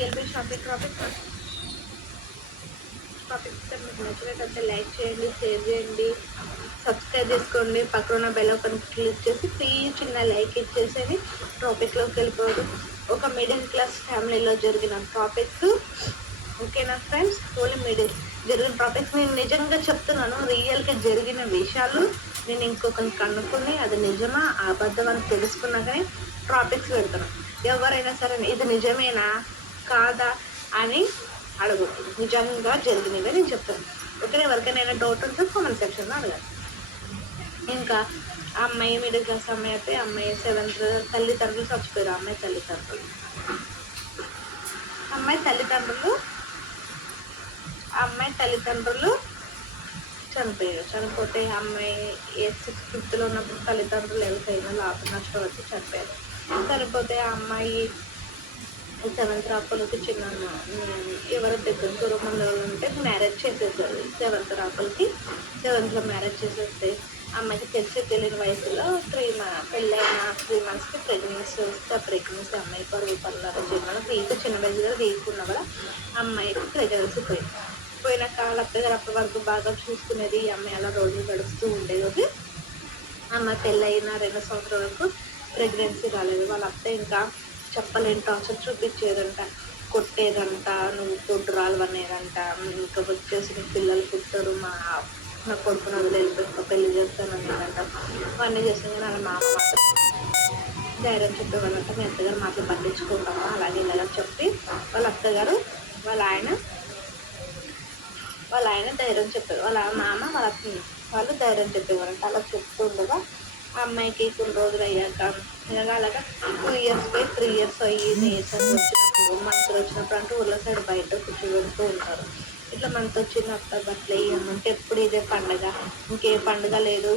Realme shopping topic మీకు నచ్చినట్లయితే like చేయండి, షేర్ చేయండి, సబ్స్క్రైబ్ చేసుకోండి, పక్కన ఉన్న బెల్ ఐకాన్ క్లిక్ చేసి చిన్న లైక్ ఇచ్చేసేది. టాపిక్లోకి వెళ్ళిపోదు. ఒక మిడిల్ క్లాస్ ఫ్యామిలీలో జరిగిన టాపిక్స్. ఓకేనా ఫ్రెండ్స్? ఓన్లీ మిడిల్ జరిగిన టాపిక్స్ నేను నిజంగా చెప్తున్నాను. రియల్గా జరిగిన విషయాలు నేను ఇంకొకరికి కనుక్కొని అది నిజమా అబద్ధం అని తెలుసుకున్నాకనే టాపిక్స్ పెడుతున్నాను. ఎవరైనా సరే ఇది నిజమేనా కాదా అని అడగొద్దు. నిజంగా జరిగినవే నేను చెప్తాను. ఓకే, ఎవరికైనా డౌట్ ఉంటే కామెంట్ సెక్షన్లో అడగాలి. ఇంకా అమ్మాయి మిడిల్ క్లాస్ అమ్మాయి అయితే అమ్మాయి 7th తల్లిదండ్రులు చచ్చిపోయారు. అమ్మాయి తల్లిదండ్రులు చనిపోయారు. చనిపోతే అమ్మాయి 6th ఉన్నప్పుడు తల్లిదండ్రులు ఎవరికైనా నష్టం వచ్చి చనిపోయారు. చనిపోతే ఆ అమ్మాయి 7th అప్పులకి చిన్న ఎవరి దగ్గర దూరం ఉన్న వాళ్ళు ఉంటే మ్యారేజ్ చేసేసారు. 7th మ్యారేజ్ చేసేస్తే అమ్మాయికి తెలియని వయసులో పెళ్ళైన 3 monthsకి ప్రెగ్నెన్సీ వస్తే ఆ ప్రెగ్నెన్సీ అమ్మాయి పరుగు జన్మలో చిన్న వయసు కదా ఉన్న కూడా అమ్మాయికి ప్రెగ్నెన్సీ పోయినాక వాళ్ళ అత్తగారు అప్పటి వరకు బాగా చూసుకునేది. ఈ అమ్మాయి అలా రోజులు గడుస్తూ ఉండేది. అమ్మాయి పెళ్ళైన 2 సంవత్సరాల వరకు ప్రెగ్నెన్సీ రాలేదు. వాళ్ళ అత్త ఇంకా చెప్పలేని టార్చర్ చూపించేదంట, కొట్టేదంట, నువ్వు కొట్టురాలు అనేదంట. ఇంకా వచ్చేసి పిల్లలు పుట్టరు, నా కొడుకుని వదిలేకపోయి పెళ్లి చేస్తాను అనేదంట. అవన్నీ చేసింది. కానీ వాళ్ళ మామ మాత్రం ధైర్యం చెప్పేవాళ్ళంట. మీ అత్తగారు మాటలు పట్టించుకుంటామా అలాగే ఇలాగా చెప్పి వాళ్ళ అత్తగారు వాళ్ళ ఆయన ధైర్యం చెప్పారు. వాళ్ళ మామ వాళ్ళు ధైర్యం చెప్పేవారంట. అలా చెప్తూ ఉండగా ఆ అమ్మాయికి కొన్ని రోజులు అయ్యాక అలాగా 2 years పోయి 3 years అయ్యి నేర్చని వచ్చినప్పుడు మంత్లు వచ్చినప్పుడు అంటే ఊళ్ళో సైడ్ బయట కూర్చోబెడుతూ ఉంటారు. ఇట్లా మంత్ వచ్చినప్పుడు బట్టలు వేయమంటే ఎప్పుడు ఇదే పండగ, ఇంకే పండుగ లేదు,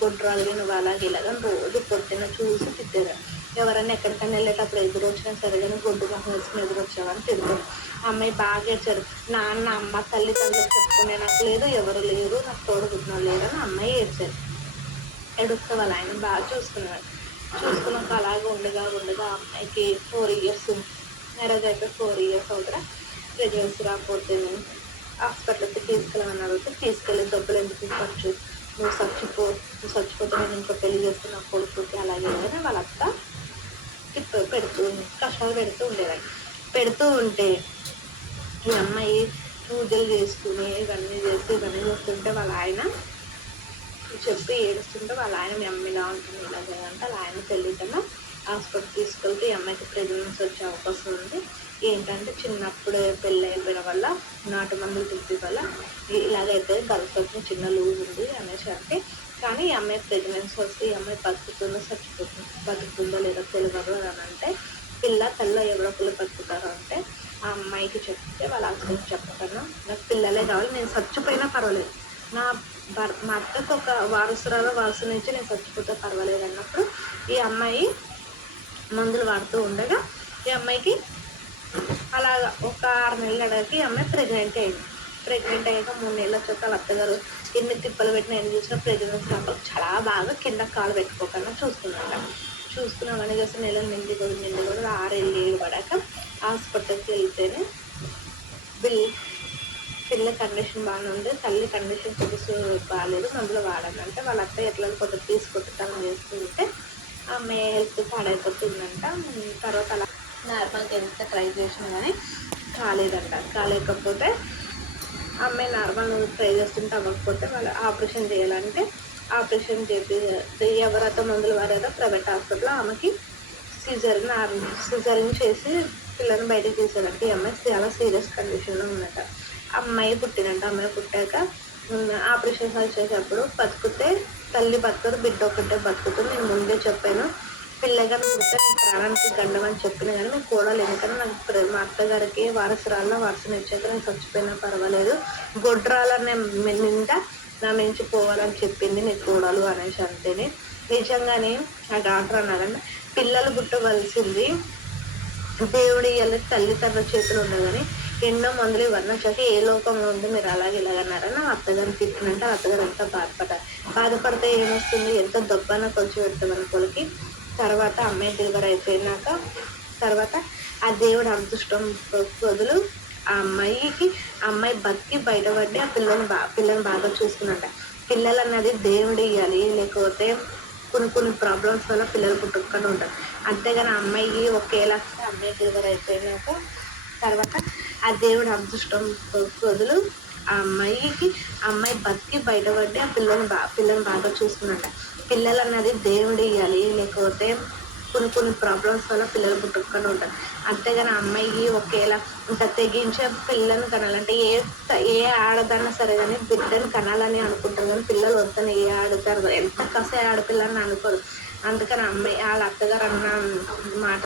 గుండ్రాలు నువ్వు అలాగే ఇలాగా రోజు పొద్దున్న చూసి తిట్టేదారు. ఎవరైనా ఎక్కడికైనా వెళ్ళేటప్పుడు ఎదురు వచ్చినా సరే కానీ గొడ్డు మొహం వేసుకుని ఎదురు వచ్చావని తిరుగుతారు. అమ్మాయి బాగా ఏడ్చారు. నాన్న అమ్మ తల్లిదండ్రులు చెప్పుకునే నాకు లేదు, ఎవరు లేరు, నాకు తోడుకుంటున్నా లేరు అని అమ్మాయి ఏడ్చారు. ఎడుస్తే వాళ్ళ ఆయన బాగా చూసుకున్నాక అలాగే ఉండగా అమ్మాయికి 4 years మ్యారేజ్ అయిపోయి 4 years అవుతారా ప్రెగ్నెన్సీ రాకపోతే హాస్పిటల్కి తీసుకెళ్ళమన్నారు. తీసుకెళ్ళి డబ్బులు ఎందుకు ఖర్చు, నువ్వు చచ్చిపోతే నేను ఇంకో పెళ్లి చేస్తున్నా కొడుకుకి అలాగే వాళ్ళ అత్త కష్టాలు పెడుతూ ఉంటే ఈ అమ్మాయి పూజలు చేసుకుని ఇవన్నీ చేస్తుంటే వాళ్ళ ఆయన చెప్పి ఏడుస్తుంటే వాళ్ళ ఆయన మీ అమ్మ ఇలా ఉంటుంది ఇలా చేయాలంటే వాళ్ళ ఆయన తెలియకుండా హాస్పిటల్ తీసుకెళ్తే ఈ అమ్మాయికి ప్రెగ్నెన్సీ వచ్చే అవకాశం ఉంది. ఏంటంటే చిన్నప్పుడు పెళ్ళి అయిపోయిన వల్ల నాటు మందులు తిప్పి వల్ల ఇలాగైతే గర్భం చిన్న లూజ్ ఉంది అనేసి అంటే, కానీ ఈ అమ్మాయి ప్రెగ్నెన్సీ వస్తే ఈ అమ్మాయి బతుకుతుందో లేదో తెలియదు అని అంటే పిల్ల తల్ల ఎవరో పిల్ల బతుకుతారో అంటే ఆ అమ్మాయికి చెప్తే వాళ్ళ హస్బెండ్ చెప్పకుండా నాకు పిల్లలే కావాలి, నేను చచ్చిపోయినా పర్వాలేదు, మా అత్తకు ఒక వారసు నుంచి నేను చచ్చిపోతే పర్వాలేదు అన్నప్పుడు ఈ అమ్మాయి మందులు వాడుతూ ఉండగా ఈ అమ్మాయికి అలాగా ఒక 6 నెలలు అడిగి ఈ అమ్మాయి ప్రెగ్నెంట్ అయ్యాక 3 నెలల వచ్చాక వాళ్ళ అత్తగారు ఎన్ని తిప్పలు పెట్టినా ఎన్ని చూసినా ప్రెగ్నెన్సీ అప్పుడు చాలా బాగా కింద కాలు పెట్టుకోకుండా చూసుకున్నామని చేస్తే నెలలు నిండి కూడా 6 పడాక హాస్పిటల్కి వెళ్తేనే పిల్ల కండిషన్ బాగానే ఉంది, తల్లి కండిషన్ బాగాలేదు, మందులు వాడాలంటే వాళ్ళ అత్త ఎట్లా కొంచెం తీసుకొట్టుతామని చేస్తుంటే ఆమె హెల్త్ పాడైపోతుందంట. తర్వాత అలా నార్మల్గా ఎంత ట్రై చేసినా కానీ కాలేకపోతే అమ్మాయి నార్మల్ ట్రై చేస్తుంటే అవ్వకపోతే వాళ్ళు ఆపరేషన్ చేయాలంటే ఆపరేషన్ చేసి ఎవరైతే మందులు వాడారో ప్రైవేట్ హాస్పిటల్లో ఆమెకి సిజరింగ్ చేసి పిల్లల్ని బయటకు తీసారంటే ఈ అమ్మాయి చాలా సీరియస్ కండిషన్లో ఉన్నట. అమ్మాయి పుట్టాక ఆపరేషన్ చేసేటప్పుడు బతుకుతే తల్లి బతుకుతుంది, బిడ్డ ఒకటే బతుకుతుంది. నేను ముందే చెప్పాను, పిల్లగా పుడితే నేను ప్రాణానికి గండం అని చెప్పిన కానీ నేను కోడలు ఎందుకని నాకు మా అత్తగారికి వారసురాల్లో వారసుని ఇచ్చాక నేను చచ్చిపోయినా పర్వాలేదు, గొడ్రాలనే నిండా నా నుంచి పోవాలని చెప్పింది నీ కోడలు అనేసి అంటేనే నిజంగానే ఆ డాక్టర్ అన్నారంటే పిల్లలు పుట్టవలసింది దేవుడి తల్లిదండ్రుల చేతులు ఉండదని ఎన్నో మందులు ఇవన్నీ వచ్చాక ఏ లోకంలో ఉంది మీరు అలాగే ఇలాగన్నారని అత్తగారిని తిట్టినంటే అత్తగారు ఎంత బాధపడితే ఏమొస్తుంది, ఎంత దెబ్బన కొలిచి పెడతాం అనుకోలకి. తర్వాత అమ్మాయి డెలివరీ అయిపోయినాక తర్వాత ఆ దేవుడు అదృష్టం బదులు ఆ అమ్మాయి బతికి బయటపడి ఆ పిల్లని బాగా చూసుకున్నట్ట. పిల్లలు అన్నది దేవుడు ఇవ్వాలి, లేకపోతే కొన్ని ప్రాబ్లమ్స్ వల్ల పిల్లలు పుట్టుకొని ఉంటారు. అంతేగాని ఆ అమ్మాయికి ఒకేలా అమ్మాయి డెలివరీ అయిపోయినాక తర్వాత ఆ దేవుడు అదృష్టం బదులు ఆ అమ్మాయి బతికి బయటపడి ఆ పిల్లని బాగా చూసుకున్నట్ట. పిల్లలు అన్నది దేవుడు ఇవ్వాలి, లేకపోతే కొన్ని ప్రాబ్లమ్స్ వల్ల పిల్లలు పుట్టుకొని ఉంటారు. అంతేగాని ఆ అమ్మాయికి ఒకేలా ఇంకా తెగించే పిల్లని కనాలంటే ఏ ఆడదన్నా సరే కానీ బిడ్డను కనాలని అనుకుంటారు, కానీ పిల్లలు వద్దని ఏ ఆడతారు ఎంత కసే ఆడపిల్లని అనుకోరు. అందుకని అమ్మాయి వాళ్ళ అత్తగారు అన్న మాట